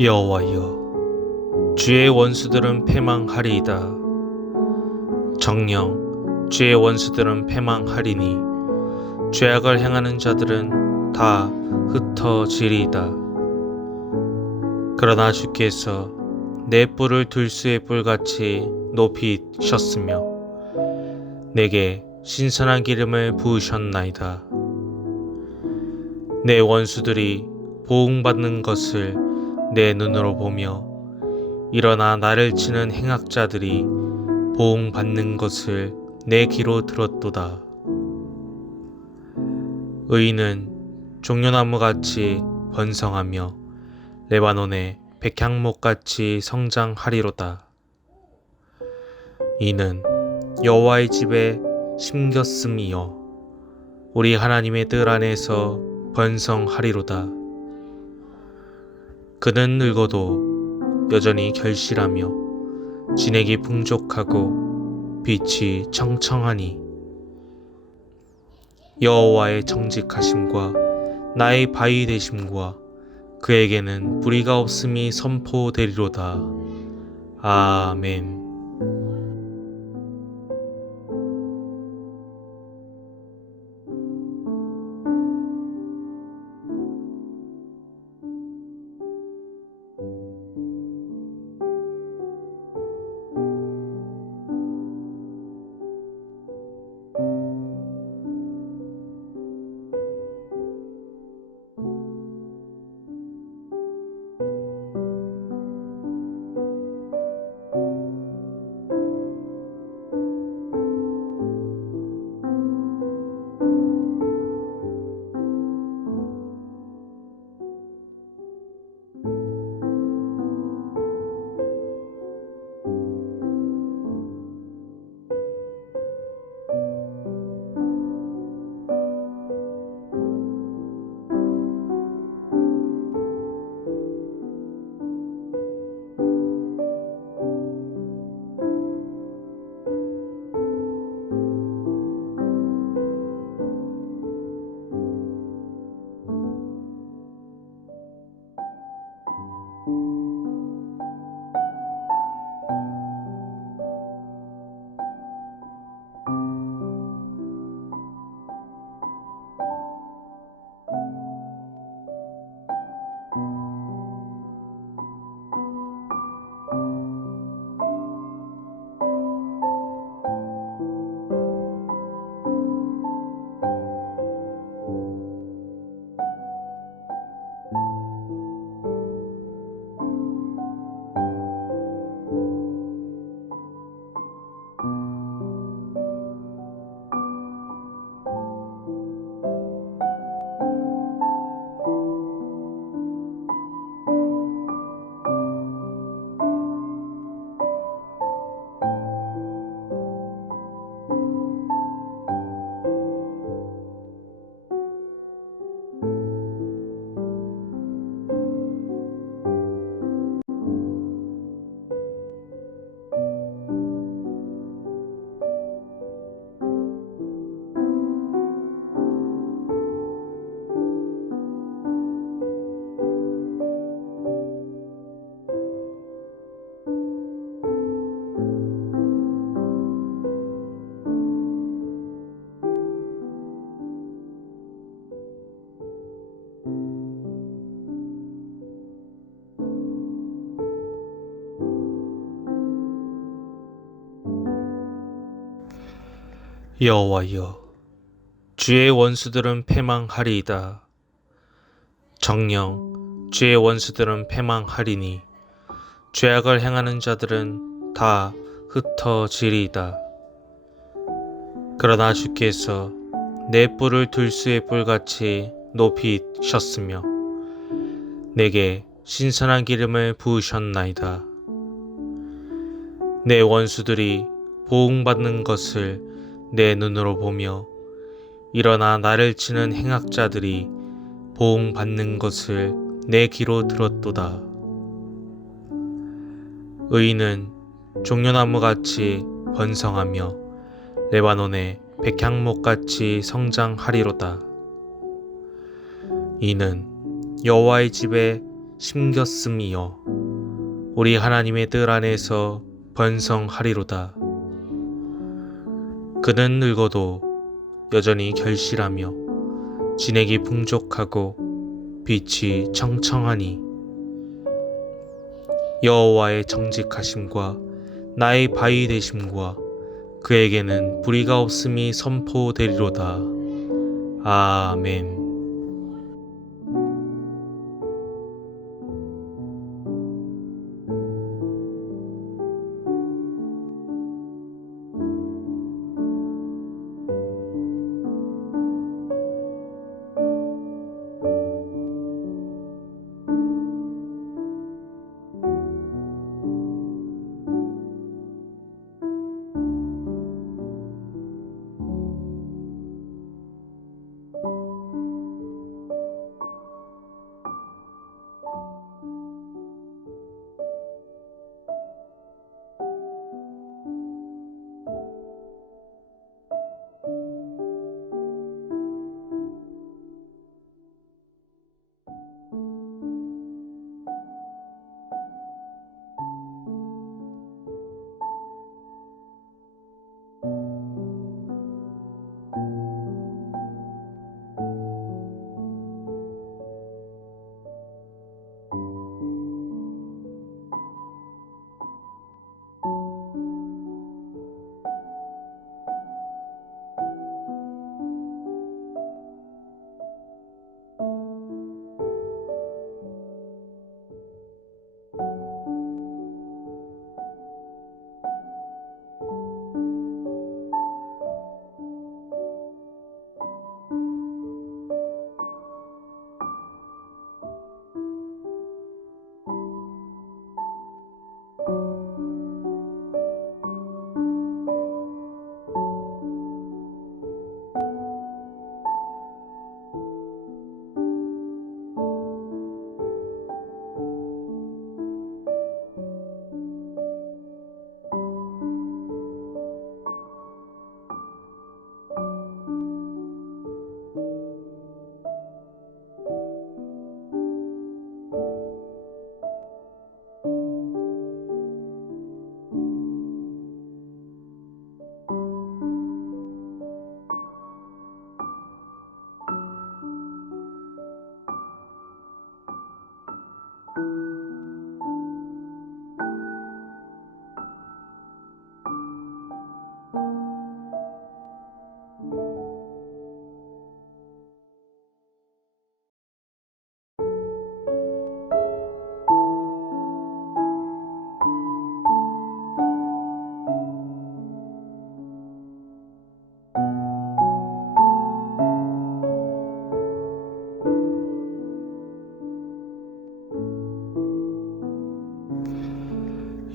여호와여 주의 원수들은 패망하리이다. 정령 주의 원수들은 패망하리니 죄악을 행하는 자들은 다 흩어지리이다. 그러나 주께서 내 뿔을 들수의 뿔같이 높이셨으며 내게 신선한 기름을 부으셨나이다. 내 원수들이 보응받는 것을 내 눈으로 보며 일어나 나를 치는 행악자들이 보응받는 것을 내 귀로 들었도다. 의인은 종려나무 같이 번성하며 레바논의 백향목 같이 성장하리로다. 이는 여호와의 집에 심겼음이요 우리 하나님의 뜰 안에서 번성하리로다. 그는 늙어도 여전히 결실하며 진액이 풍족하고 빛이 청청하니 여호와의 정직하심과 나의 바위 되심과 그에게는 불의가 없음이 선포되리로다. 아멘. 여호와여 주의 원수들은 패망하리이다. 정령 주의 원수들은 패망하리니 죄악을 행하는 자들은 다 흩어지리이다. 그러나 주께서 내 뿔을 들수의 뿔같이 높이셨으며 내게 신선한 기름을 부으셨나이다. 내 원수들이 보응받는 것을 내 눈으로 보며 일어나 나를 치는 행악자들이 보응받는 것을 내 귀로 들었도다. 의인은 종려나무 같이 번성하며 레바논의 백향목 같이 성장하리로다. 이는 여호와의 집에 심겼음이여 우리 하나님의 뜰 안에서 번성하리로다. 그는 늙어도 여전히 결실하며 진액이 풍족하고 빛이 청청하니 여호와의 정직하심과 나의 바위 되심과 그에게는 불의가 없음이 선포되리로다. 아멘.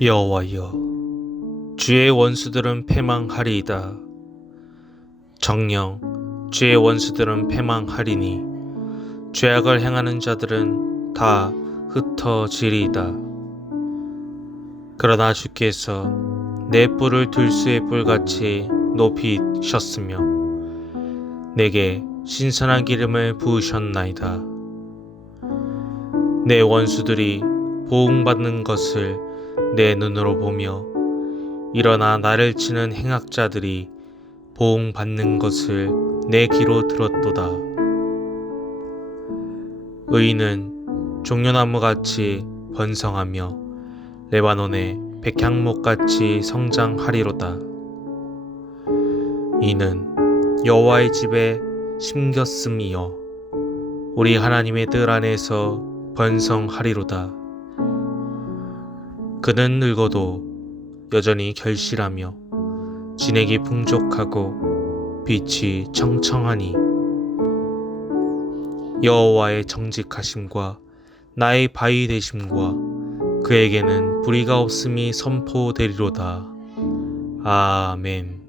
여호와여 주의 원수들은 패망하리이다. 정령 주의 원수들은 패망하리니 죄악을 행하는 자들은 다 흩어지리이다. 그러나 주께서 내 뿔을 들수의 뿔같이 높이셨으며 내게 신선한 기름을 부으셨나이다. 내 원수들이 보응받는 것을 내 눈으로 보며 일어나 나를 치는 행악자들이 보응받는 것을 내 귀로 들었도다. 의인은 종려나무 같이 번성하며 레바논의 백향목 같이 성장하리로다. 이는 여호와의 집에 심겼음이여 우리 하나님의 뜰 안에서 번성하리로다. 그는 늙어도 여전히 결실하며 진액이 풍족하고 빛이 청청하니 여호와의 정직하심과 나의 바위 되심과 그에게는 불의가 없음이 선포되리로다. 아멘.